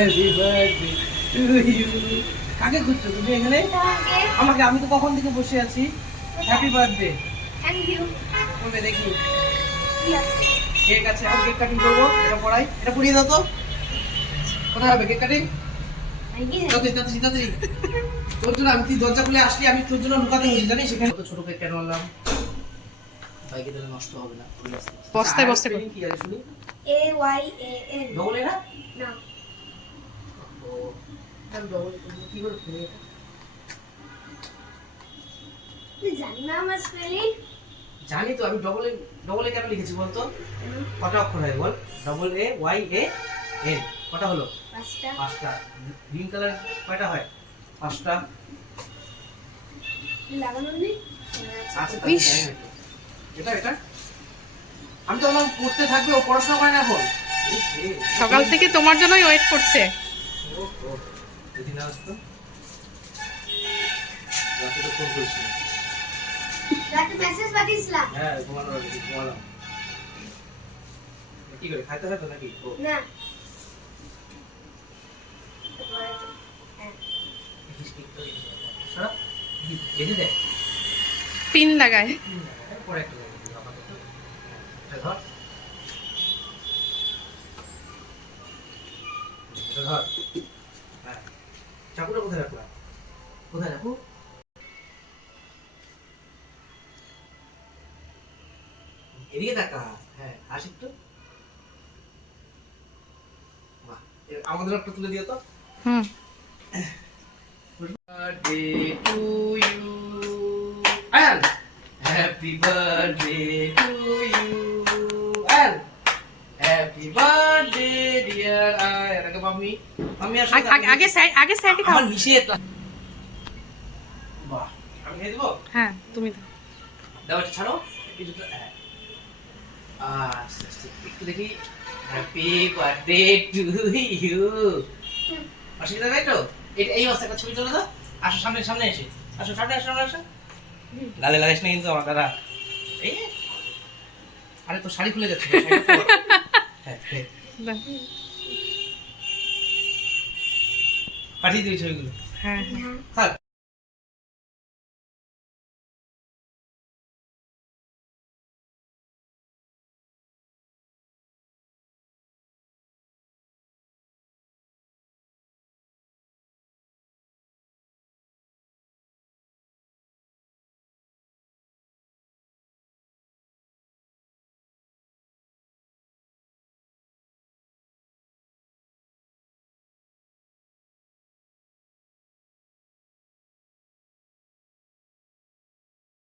Happy birthday to you. কাকে খুঁজছো তুমি এখানে? আমাকে, আমি তো কখন থেকে বসে আছি। Happy birthday. Thank you. বলবে দেখি কি আছে? কেক আছে, এখন কেক কাটিং করবো। এটা পড়াই, এটা পড়িয়ে দাও তো। কোথায় হবে কেক কাটিং? তাড়াতাড়ি তাড়াতাড়ি তাড়াতাড়ি। তোর জন্য আমি, তুই দরজা খুলে আসলি, আমি তোর জন্য লুকাতে হয়েছি জানিস। সেখানে তো ছোট কেক কেন আনলাম, বাইকে তাহলে নষ্ট হবে না। বস্তায় বস্তায় স্পেলিং কি আছে শুনি? AYAN। ডবল এ না? না। ও আমি ডবল কি করে ফেলি এটা? তুই জানি না আমার স্পেলিং? জানি তো, আমি ডবল এ কেন লিখেছি বলতো? কটা অক্ষর হয় বল? Double A Y A N. কটা হলো? পাঁচটা। পাঁচটা। গ্রিন কালার কয়টা হয়? পাঁচটা। তুই লাগানো নেই? আচ্ছা ইস। এটা এটা আমি তো আমার পড়তে থাকবে, ও পড়াশোনা করে না এখন। সকাল থেকে তোমার জন্যই ওয়েট করছে। ওহো, যদি না আসতো রাতে তো ফোন করিস। রাতে মেসেজ পাঠিয়েছিলাম। হ্যাঁ ঘুমানোর আগে ঘুমালাম। কি করে খাইতে হয় তো নাকি? ও না। সারা বেঁধে দেয়। পিন লাগায়। পরে একটা জায়গায় দিই আপাতত। এটা ধর, এটা ধর। হ্যাঁ, চাকুটা কোথায় রাখলাম? কোথায় রাখবো? এদিকে তাকা। হ্যাঁ আসি তো। বাহ, আমাদের একটা তুলে দিও তো। হুম। Birthday to you. Ayan. Happy birthday to you. Ayan. Happy birthday dear Ayan. আগে মাম্মি, মাম্মি আসো। আগে সাইডে খাও। আমার নিষেধ। বাহ, আমি খেয়ে দেবো? হ্যাঁ তুমি দাও। দাও এটা ছাড়ো। এই দুটো হ্যাঁ। আচ্ছা আচ্ছা, একটু দেখি। Happy birthday to you. অসুবিধা নেই তো? এই অবস্থা একটা ছবি তোলো তো। আসো সামনে সামনে এসে। আসো সামনে আসো সামনে আসো। গালে লাগাইস না কিন্তু আমার দাদা। এই আরে তো শাড়ি খুলে যাচ্ছে। হ্যাঁ, হ্যাঁ। দাও। পাঠিয়ে দিই ছবিগুলো। হ্যাঁ থাক।